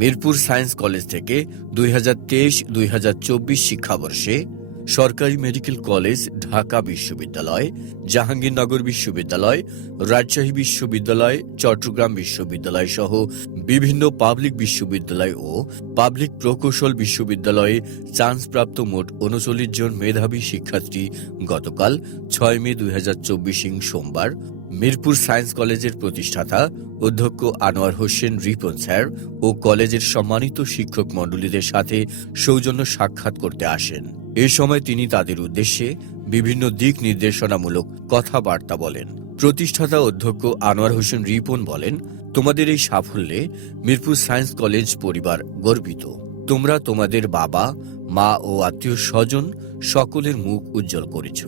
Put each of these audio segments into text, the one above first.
Mirpur science college থেকে 2023-2024 শিক্ষাবর্ষে সরকারি মেডিকেল কলেজ, ঢাকা বিশ্ববিদ্যালয়, জাহাঙ্গীরনগর বিশ্ববিদ্যালয়, রাজশাহী বিশ্ববিদ্যালয়, চট্টগ্রাম বিশ্ববিদ্যালয় সহ বিভিন্ন পাবলিক বিশ্ববিদ্যালয় ও পাবলিক প্রকৌশল বিশ্ববিদ্যালয়ে চান্সপ্রাপ্ত মোট 39 জন মেধাবী শিক্ষার্থী গতকাল 6 মে 2024 সোমবার মিরপুর সায়েন্স কলেজের প্রতিষ্ঠাতা অধ্যক্ষ আনোয়ার হোসেন রিপন স্যার ও কলেজের সম্মানিত শিক্ষক মণ্ডলীদের সাথে সৌজন্য সাক্ষাৎ করতে আসেন। এ সময় তিনি তাদের উদ্দেশ্যে বিভিন্ন দিক নির্দেশনামূলক কথাবার্তা বলেন। প্রতিষ্ঠাতা অধ্যক্ষ আনোয়ার হোসেন রিপন বলেন, তোমাদের এই সাফল্যে মিরপুর সায়েন্স কলেজ পরিবার গর্বিত। তোমরা তোমাদের বাবা, মা ও আত্মীয় স্বজন সকলের মুখ উজ্জ্বল করেছ।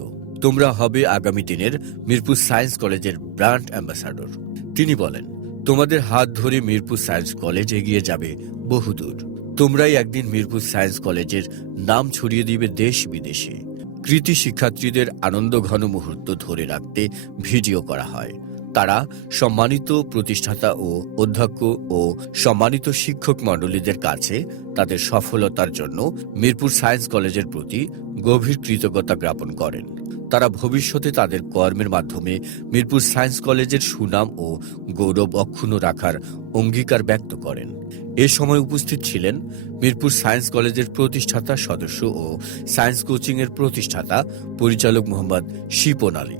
তোমরা হবে আগামী দিনের মিরপুর সায়েন্স কলেজের ব্র্যান্ড অ্যাম্বাসাডর। তিনি বলেন, তোমাদের হাত ধরে মিরপুর সায়েন্স কলেজ এগিয়ে যাবে বহুদূর। তোমরাই একদিন মিরপুর সায়েন্স কলেজের নাম ছড়িয়ে দিবে দেশ বিদেশে। কৃতি শিক্ষার্থীদের আনন্দঘন মুহূর্ত ধরে রাখতে ভিডিও করা হয়। তারা সম্মানিত প্রতিষ্ঠাতা ও অধ্যক্ষ ও সম্মানিত শিক্ষক মণ্ডলীদের কাছে তাদের সফলতার জন্য মিরপুর সায়েন্স কলেজের প্রতি গভীর কৃতজ্ঞতা জ্ঞাপন করেন। তারা ভবিষ্যতে তাদের কর্মের মাধ্যমে মিরপুর সায়েন্স কলেজের সুনাম ও গৌরব অক্ষুণ্ণ রাখার অঙ্গীকার ব্যক্ত করেন। এ সময় উপস্থিত ছিলেন মিরপুর সায়েন্স কলেজের প্রতিষ্ঠাতা সদস্য ও সায়েন্স কোচিংয়ের প্রতিষ্ঠাতা পরিচালক মোহাম্মদ শিপন আলী।